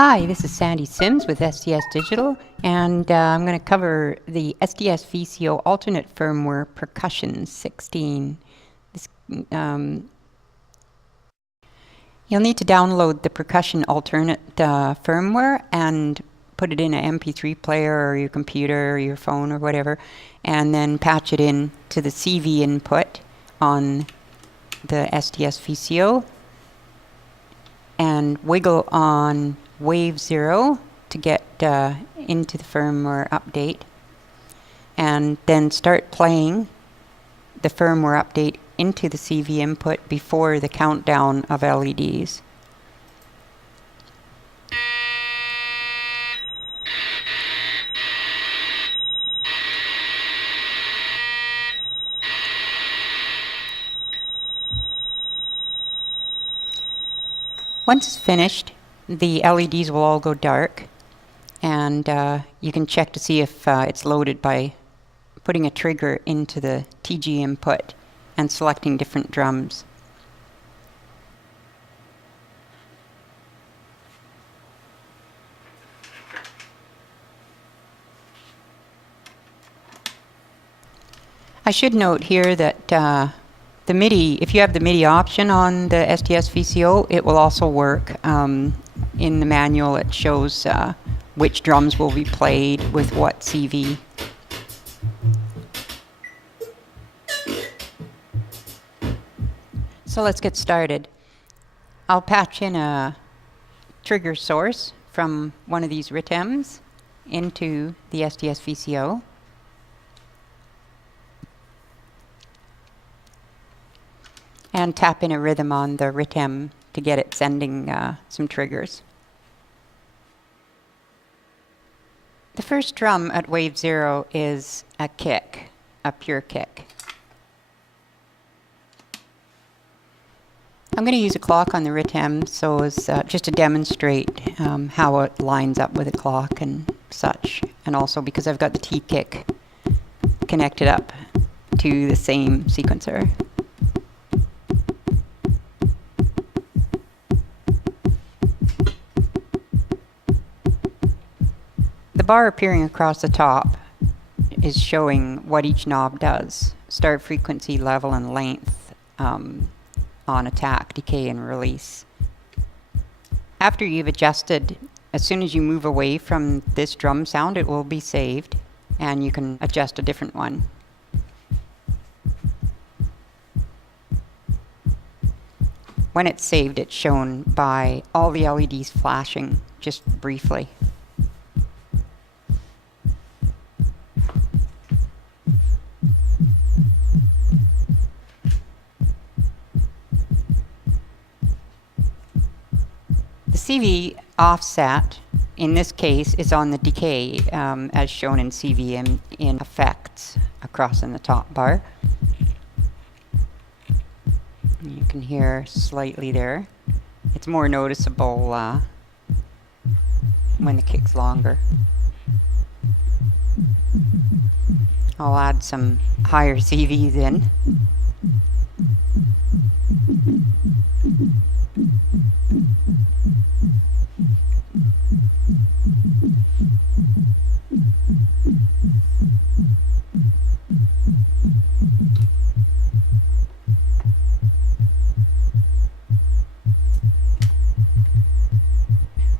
Hi, this is Sandy Sims with SDS Digital, and I'm going to cover the SDS VCO alternate firmware Percussion 16. You'll need to download the Percussion alternate firmware and put it in an MP3 player or your computer or your phone or whatever, and then patch it in to the CV input on the SDS VCO and wiggle on wave 0 to get into the firmware update, and then start playing the firmware update into the CV input before the countdown of LEDs. Once it's finished, the LEDs will all go dark, and you can check to see if it's loaded by putting a trigger into the TG input and selecting different drums. I should note here that the MIDI, if you have the MIDI option on the SDS VCO, it will also work. In the manual it shows which drums will be played with what CV. So let's get started. I'll patch in a trigger source from one of these RTEMs into the SDS VCO. And tap in a rhythm on the RTEM to get it sending some triggers. The first drum at wave 0 is a kick, a pure kick. I'm going to use a clock on the RTEM so as just to demonstrate how it lines up with a clock and such, and also because I've got the T-kick connected up to the same sequencer. The bar appearing across the top is showing what each knob does: start, frequency, level, and length on attack, decay, and release. After you've adjusted, as soon as you move away from this drum sound, it will be saved, and you can adjust a different one. When it's saved, it's shown by all the LEDs flashing just briefly. The CV offset, in this case, is on the decay, as shown in CV in effects across in the top bar. You can hear slightly there. It's more noticeable when the kick's longer. I'll add some higher CVs in.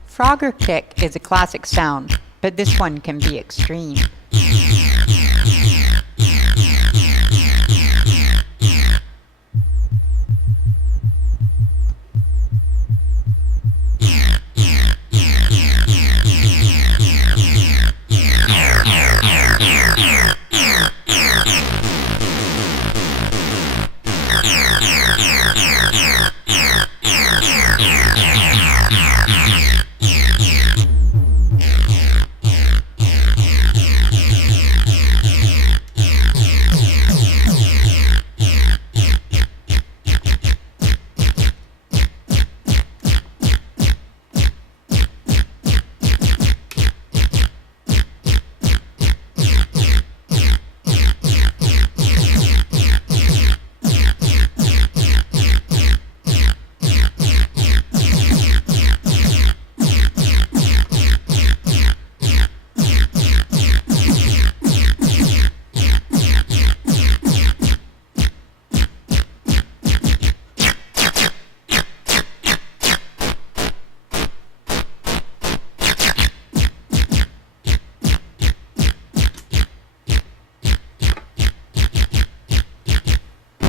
Frogger kick is a classic sound, but this one can be extreme.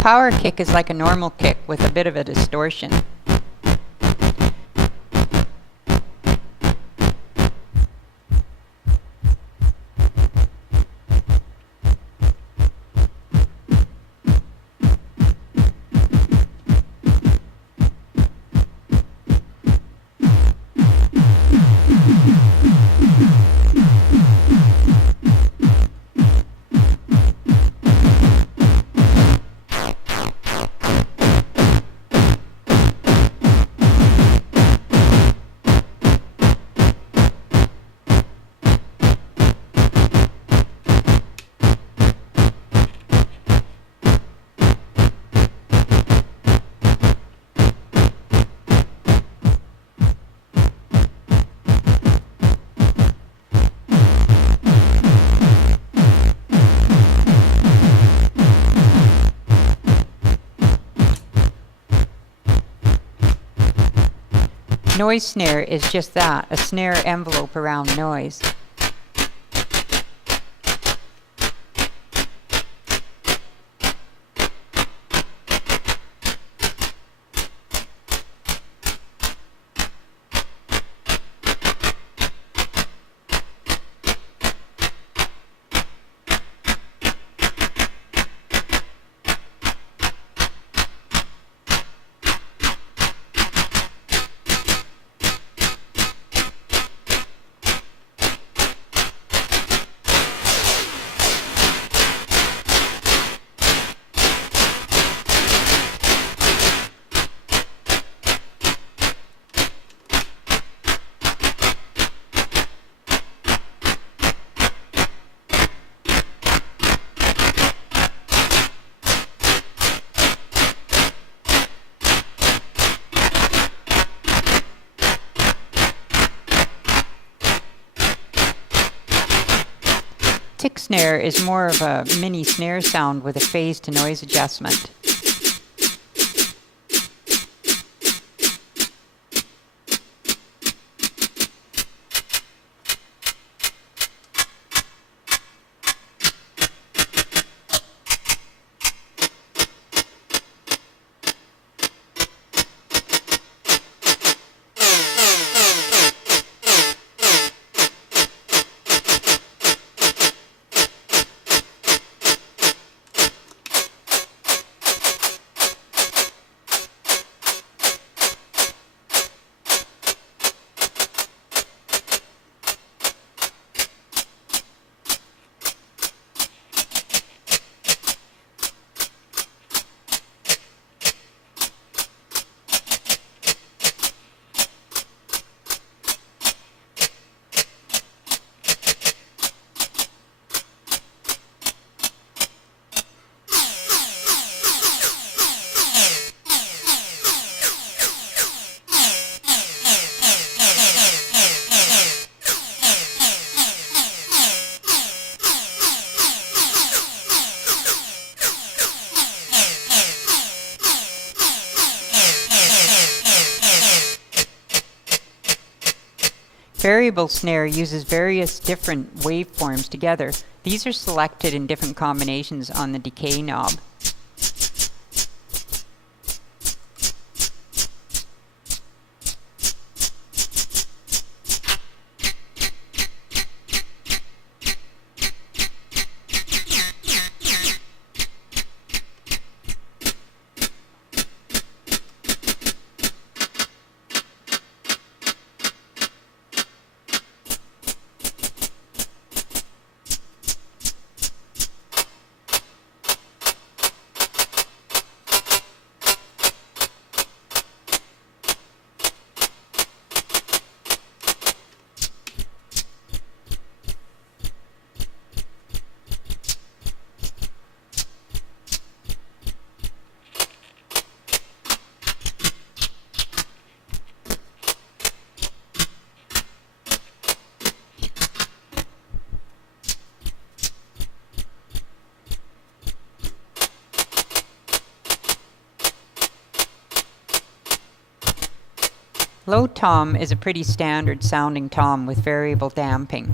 Power kick is like a normal kick with a bit of a distortion. Noise snare is just that, a snare envelope around noise. Tick snare is more of a mini snare sound with a phase to noise adjustment. Variable snare uses various different waveforms together. These are selected in different combinations on the decay knob. Low tom is a pretty standard sounding tom with variable damping.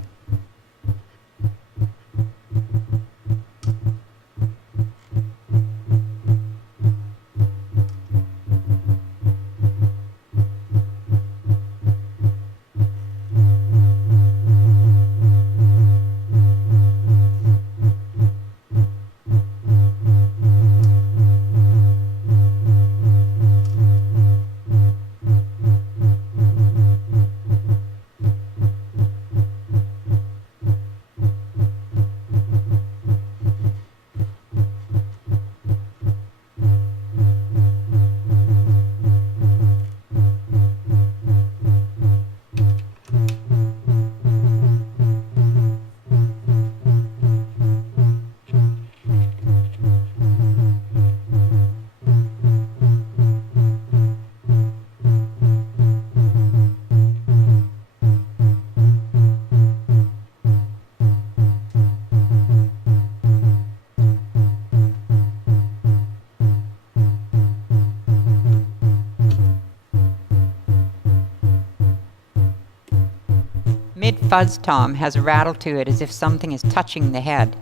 mid-fuzz tom has a rattle to it as if something is touching the head.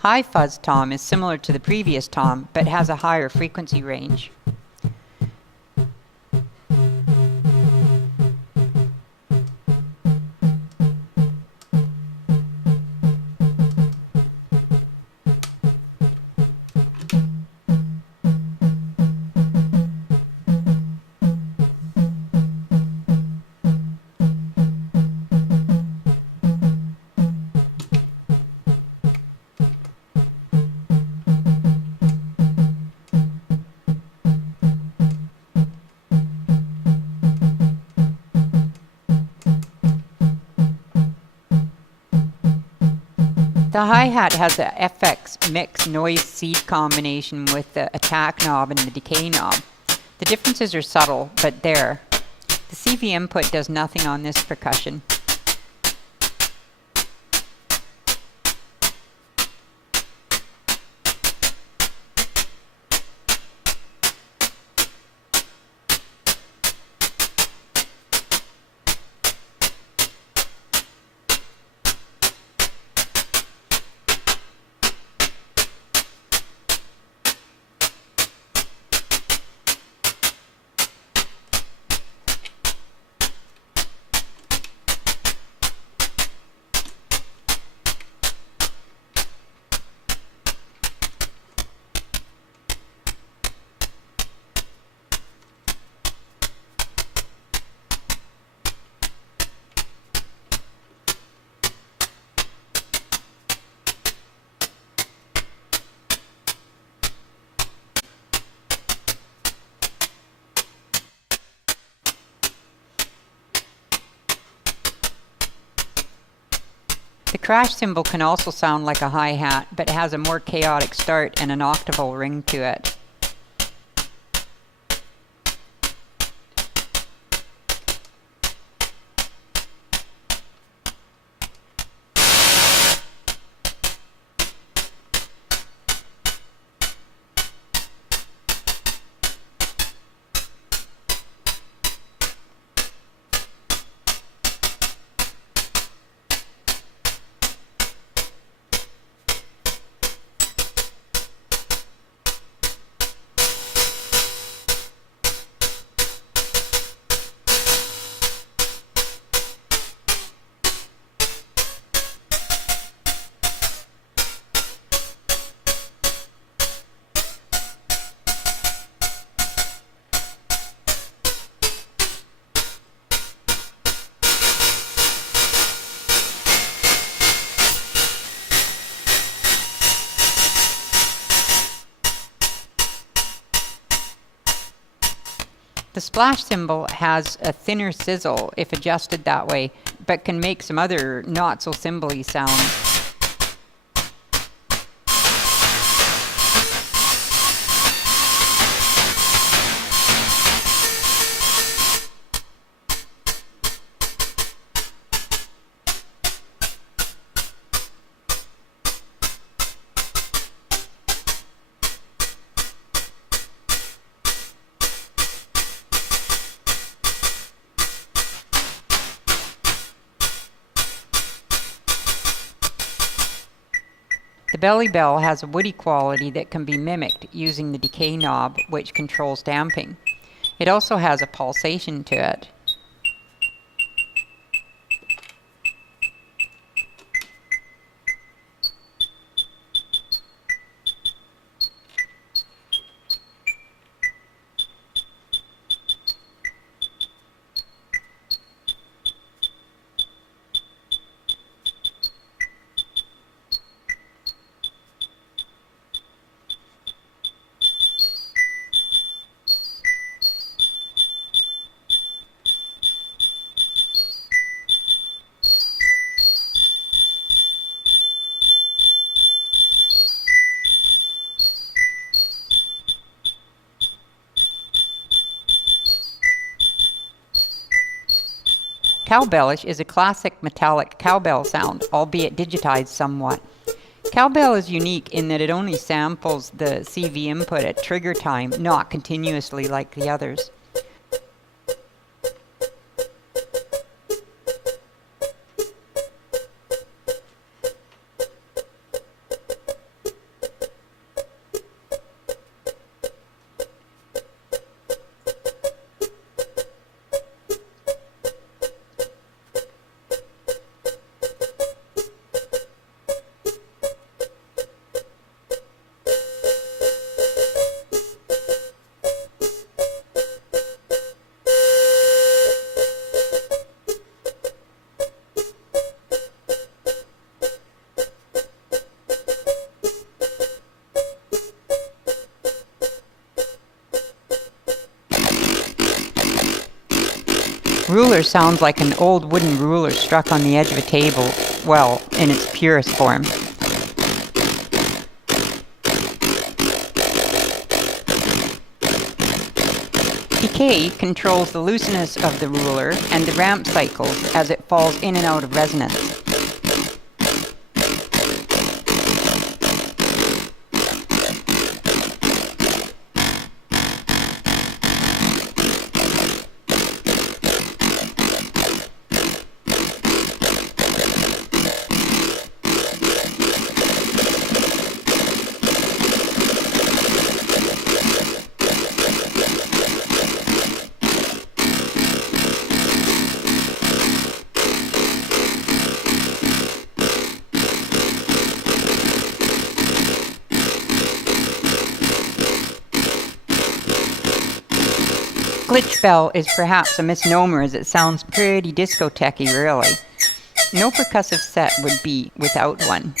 High fuzz tom is similar to the previous tom, but has a higher frequency range. The hi-hat has a FX mix noise seed combination with the attack knob and the decay knob. The differences are subtle, but there. The CV input does nothing on this percussion. The crash cymbal can also sound like a hi-hat, but has a more chaotic start and an octaval ring to it. The splash cymbal has a thinner sizzle if adjusted that way, but can make some other not so cymbally sounds. The belly bell has a woody quality that can be mimicked using the decay knob, which controls damping. It also has a pulsation to it. Cowbellish is a classic metallic cowbell sound, albeit digitized somewhat. Cowbell is unique in that it only samples the CV input at trigger time, not continuously like the others. Ruler sounds like an old wooden ruler struck on the edge of a table, well, in its purest form. Decay controls the looseness of the ruler and the ramp cycles as it falls in and out of resonance. Glitch bell is perhaps a misnomer as it sounds pretty discotheque-y really. No percussive set would be without one.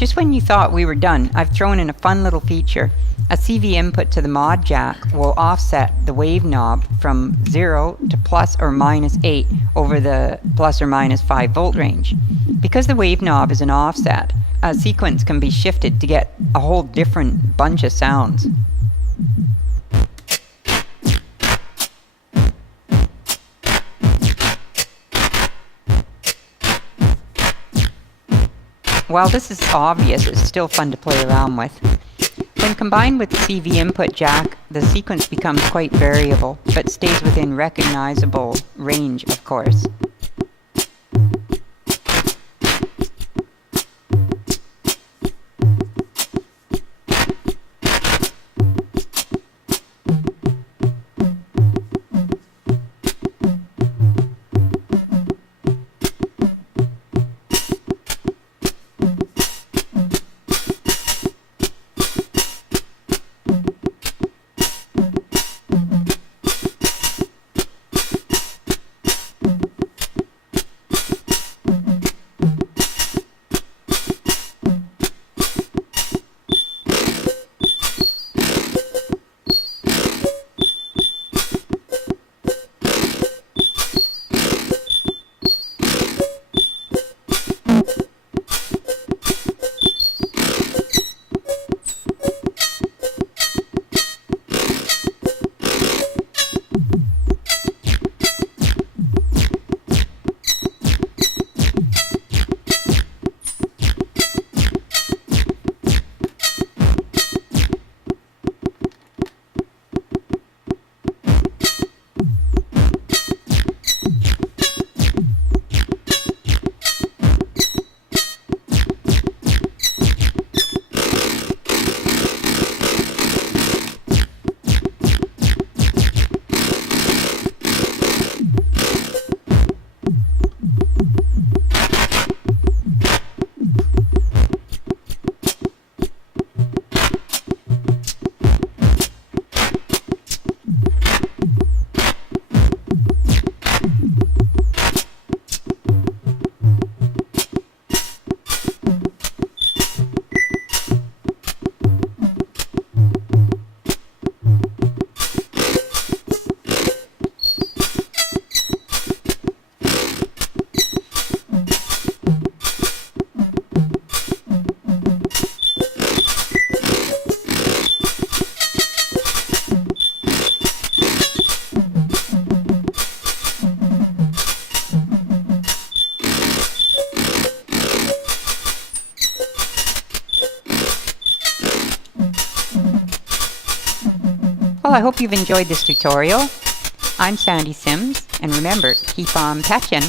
Just when you thought we were done, I've thrown in a fun little feature. A CV input to the mod jack will offset the wave knob from 0 to plus or minus 8 over the plus or minus 5 volt range. Because the wave knob is an offset, a sequence can be shifted to get a whole different bunch of sounds. While this is obvious, it's still fun to play around with. When combined with the CV input jack, the sequence becomes quite variable, but stays within recognizable range, of course. Well, I hope you've enjoyed this tutorial. I'm Sandy Sims, and remember, keep on patching.